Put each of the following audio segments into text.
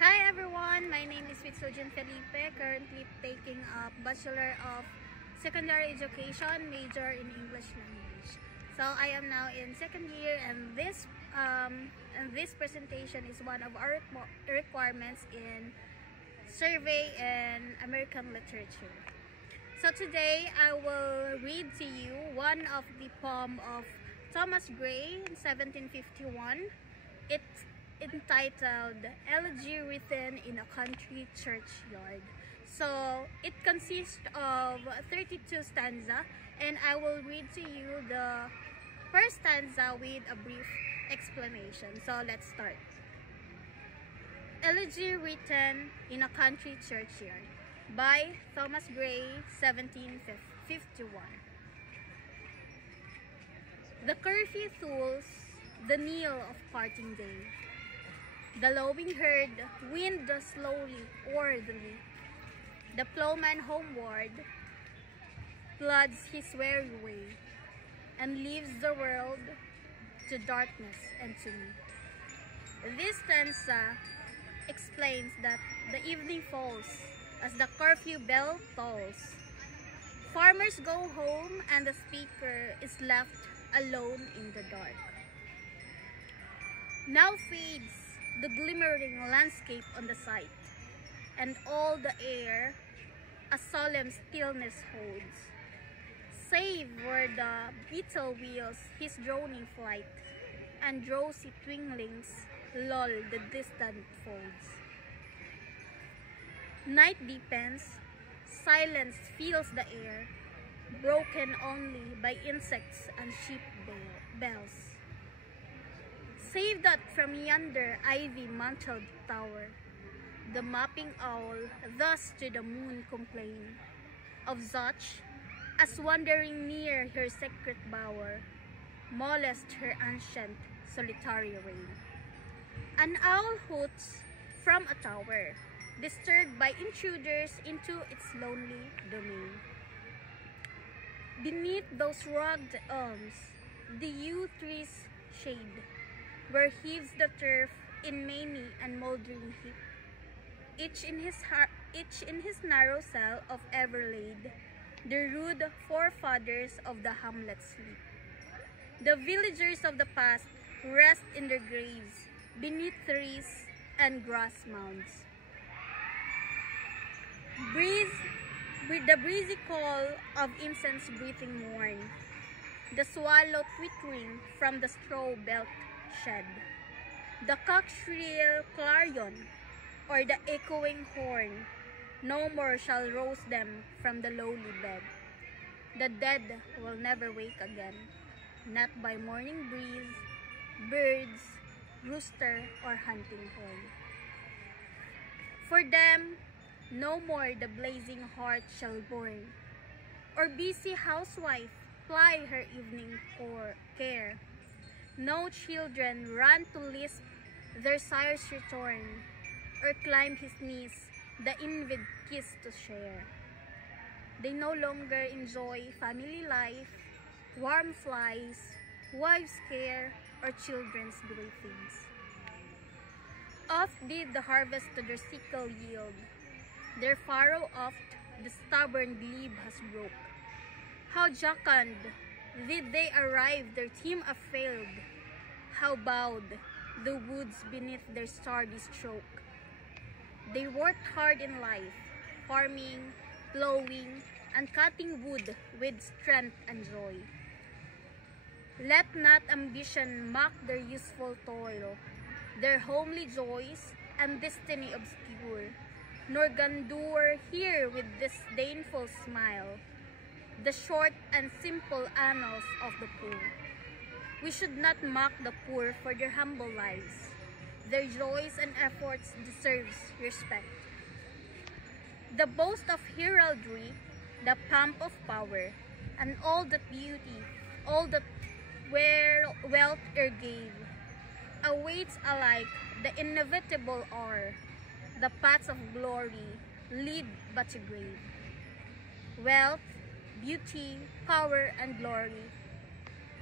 Hi everyone, my name is Witsojin Felipe, currently taking a Bachelor of Secondary Education, major in English language. So I am now in second year, and this presentation is one of our requirements in survey and American literature. So today I will read to you one of the poem of Thomas Gray in 1751. It's entitled Elegy Written in a Country Churchyard. So it consists of 32 stanzas, and I will read to you the first stanza with a brief explanation. So let's start. Elegy Written in a Country Churchyard by Thomas Gray, 1751. The curfew tolls the knell of parting day. The lowing herd wind slowly orderly. The plowman homeward plods his weary way, and leaves the world to darkness and to me. This stanza explains that the evening falls as the curfew bell tolls. Farmers go home and the speaker is left alone in the dark. Now fades the glimmering landscape on the sight, and all the air a solemn stillness holds, save where the beetle wheels his droning flight, and drowsy twinklings lull the distant folds. Night deepens, silence fills the air, broken only by insects and sheep bells. Save that from yonder ivy-mantled tower, the mapping owl thus to the moon complain, of such as wandering near her secret bower, molest her ancient solitary reign. An owl hoots from a tower, disturbed by intruders into its lonely domain. Beneath those rugged elms, the yew trees shade, where heaves the turf in many and mouldering heap, each in his narrow cell of ever laid, the rude forefathers of the hamlet sleep. The villagers of the past rest in their graves beneath trees and grass mounds. The breezy call of incense-breathing morn, the swallow twittering from the straw-belt shed, the cock's shrill clarion, or the echoing horn, no more shall rouse them from the lowly bed. The dead will never wake again, not by morning breeze, birds, rooster, or hunting horn. For them, no more the blazing heart shall burn, or busy housewife ply her evening care. No children run to lisp their sire's return, or climb his knees the invid kiss to share. They no longer enjoy family life, warm flies, wives' care, or children's greetings. Oft did the harvest to their sickle yield, their furrow oft the stubborn glebe has broke. How jocund did they arrive, their team failed, how bowed the woods beneath their sturdy stroke. They worked hard in life, farming, plowing, and cutting wood with strength and joy. Let not ambition mock their useful toil, their homely joys and destiny obscure, nor grandeur hear with disdainful smile the short and simple annals of the poor. We should not mock the poor for their humble lives. Their joys and efforts deserves respect. The boast of heraldry, the pomp of power, and all that beauty, all that wealth e'er gave, awaits alike the inevitable hour. The paths of glory lead but to grave. Wealth, beauty, power, and glory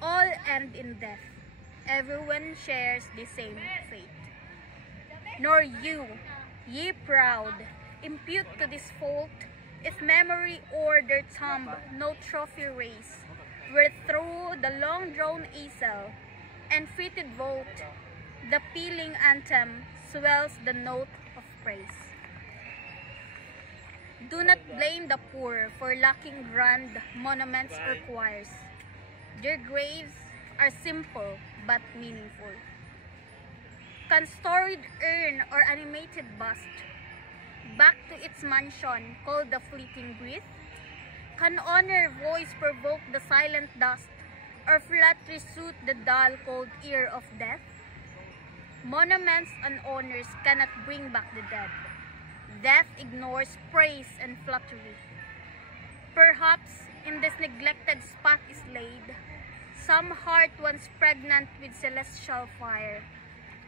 all end in death. Everyone shares the same fate. Nor you, Ye proud, impute to this fault, if memory o'er their tomb no trophy raise, where through the long-drawn easel and fitted vault, the pealing anthem swells the note of praise. Do not blame the poor for lacking grand monuments or choirs. Their graves are simple but meaningful. Can storied urn or animated bust back to its mansion called the fleeting breath? Can honor voice provoke the silent dust, or flattery suit the dull cold ear of death? Monuments and honors cannot bring back the dead. Death ignores praise and flattery. Perhaps in this neglected spot is laid some heart once pregnant with celestial fire,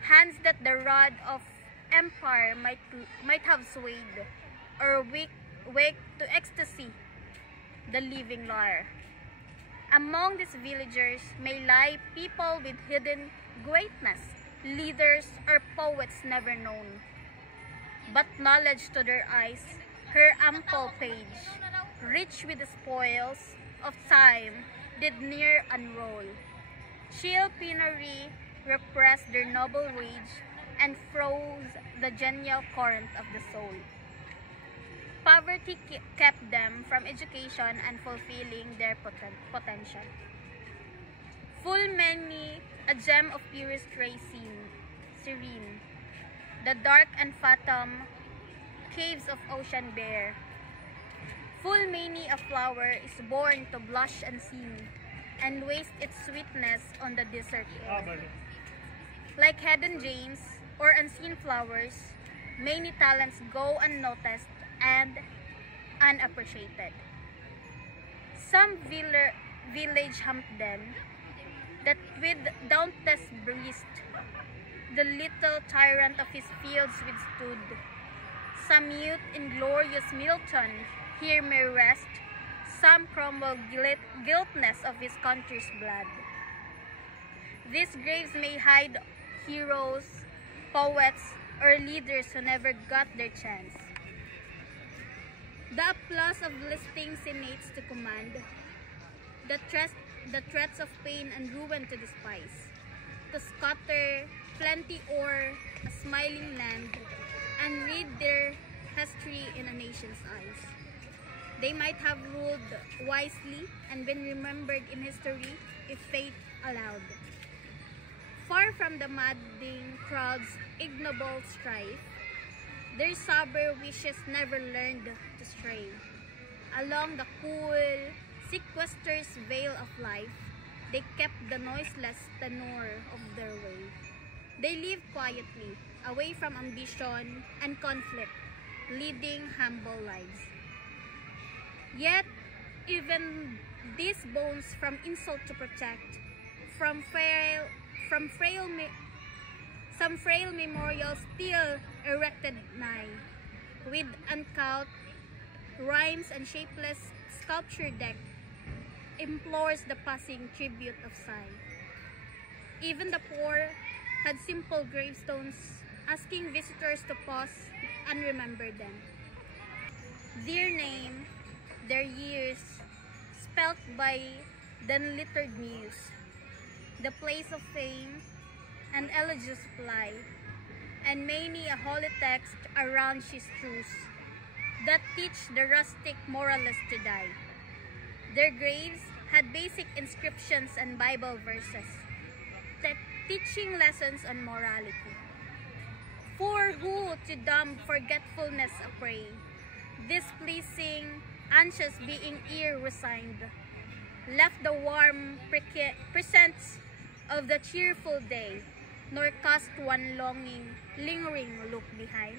hands that the rod of empire might have swayed, or wake to ecstasy the living lyre. Among these villagers may lie people with hidden greatness, leaders or poets never known. But knowledge to their eyes, her ample page, rich with the spoils of time, did near unroll. Chill penury repressed their noble rage and froze the genial current of the soul. Poverty kept them from education and fulfilling their potential. Full many a gem of purest ray serene, the dark and fathom caves of ocean bare. Full many a flower is born to blush unseen, and waste its sweetness on the desert air. Like hidden gems or unseen flowers, many talents go unnoticed and unappreciated. Some village Hampden, that with dauntless breast, the little tyrant of his fields withstood. Some youth inglorious Milton here may rest, some Cromwell guiltless of his country's blood. These graves may hide heroes, poets, or leaders who never got their chance. The applause of listing senates to command, the threats of pain and ruin to despise, to scatter plenty o'er a smiling land, and read their history in a nation's eyes. They might have ruled wisely and been remembered in history if fate allowed. Far from the madding crowd's ignoble strife, their sober wishes never learned to stray. Along the cool, sequester's veil of life, they kept the noiseless tenor of their way. They lived quietly, away from ambition and conflict, leading humble lives. Yet, even these bones from insult to protect, some frail memorials still erected nigh, with uncouth rhymes and shapeless sculpture deck, implores the passing tribute of sigh. Even the poor had simple gravestones, asking visitors to pause and remember them. Their name, their years, spelt by the littered muse, the place of fame and elegies fly, and many a holy text around she strews, that teach the rustic moralist to die. Their graves had basic inscriptions and Bible verses, teaching lessons on morality. For who to dumb forgetfulness a prey, displeasing, anxious being ear resigned, left the warm presence of the cheerful day, nor cast one lingering look behind.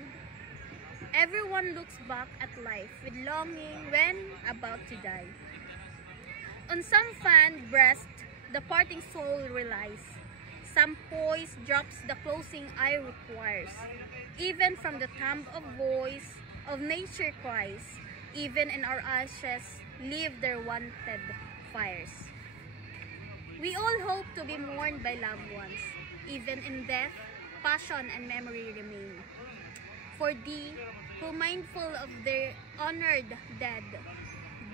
Everyone looks back at life with longing when about to die. On some fond breast, the parting soul relies. Some poise drops the closing eye requires. Even from the thumb of voice of nature cries, even in our ashes live their wanted fires. We all hope to be mourned by loved ones. Even in death, passion and memory remain. for thee, who mindful of their honored dead,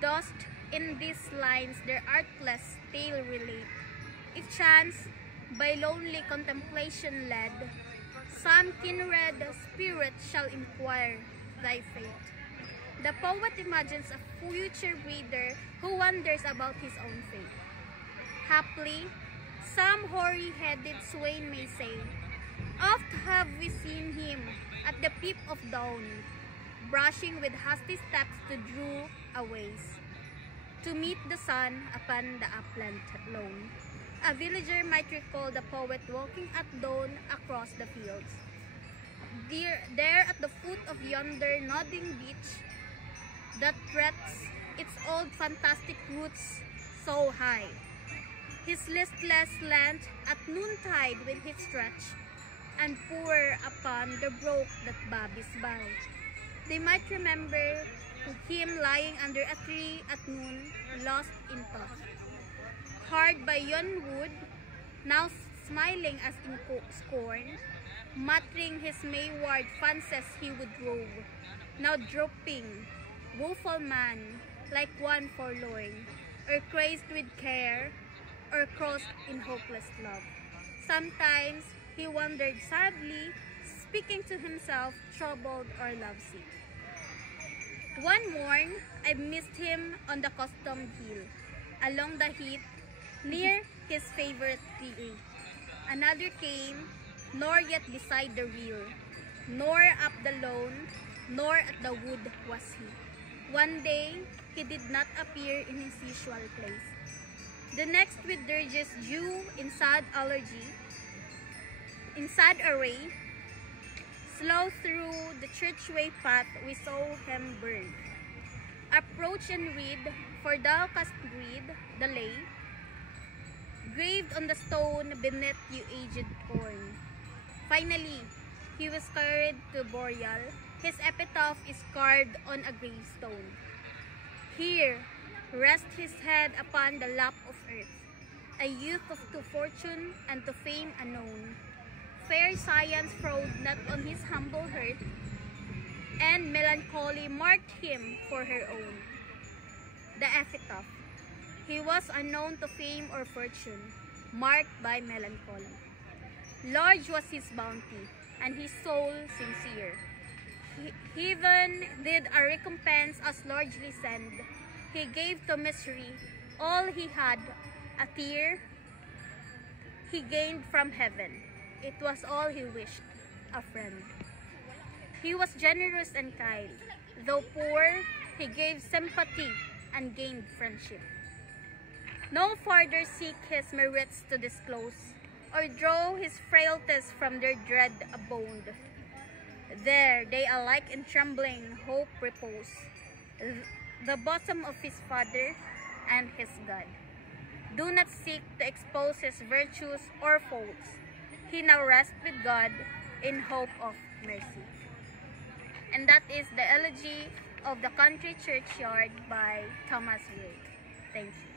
dost in these lines their artless tale relate. If chance, by lonely contemplation led, some kindred spirit shall inquire thy fate. The poet imagines a future reader who wonders about his own fate. Haply, some hoary-headed swain may say, oft have we seen him at the peep of dawn, brushing with hasty steps to draw a ways, to meet the sun upon the upland lone. A villager might recall the poet walking at dawn across the fields. There at the foot of yonder nodding beech, that threats its old fantastic roots so high, his listless length at noontide with his stretch, and pour upon the brook that babbies by. They might remember him lying under a tree at noon, lost in thought. Hard by yon wood, now smiling as in scorn, muttering his wayward fancies he would rove, now drooping, woeful man, like one forlorn, or crazed with care, or crossed in hopeless love. Sometimes he wandered sadly, speaking to himself, troubled or lovesick. One morn, I missed him on the customed hill, along the heath, near his favorite tree. Another came, nor yet beside the rill, nor up the lawn, nor at the wood was he. One day, he did not appear in his usual place. The next with dirges due in sad array, slow through the churchway path we saw him burn. Approach and read, for thou canst read the lay, graved on the stone beneath you aged corn. Finally, he was carried to burial. His epitaph is carved on a gravestone. Here rests his head upon the lap of earth, a youth of to fortune and to fame unknown. Fair science frowed not on his humble hearth, and melancholy marked him for her own. The epitaph: he was unknown to fame or fortune, marked by melancholy. Large was his bounty, and his soul sincere. Heaven did a recompense as largely send. He gave to misery all he had, a tear he gained from heaven. It was all he wished, a friend. He was generous and kind. Though poor, he gave sympathy and gained friendship. No farther seek his merits to disclose, or draw his frailties from their dread abode. There they alike in trembling hope repose, the bosom of his Father and his God. Do not seek to expose his virtues or faults. He now rests with God in hope of mercy. And that is the elegy of the Country Churchyard by Thomas Wright. Thank you.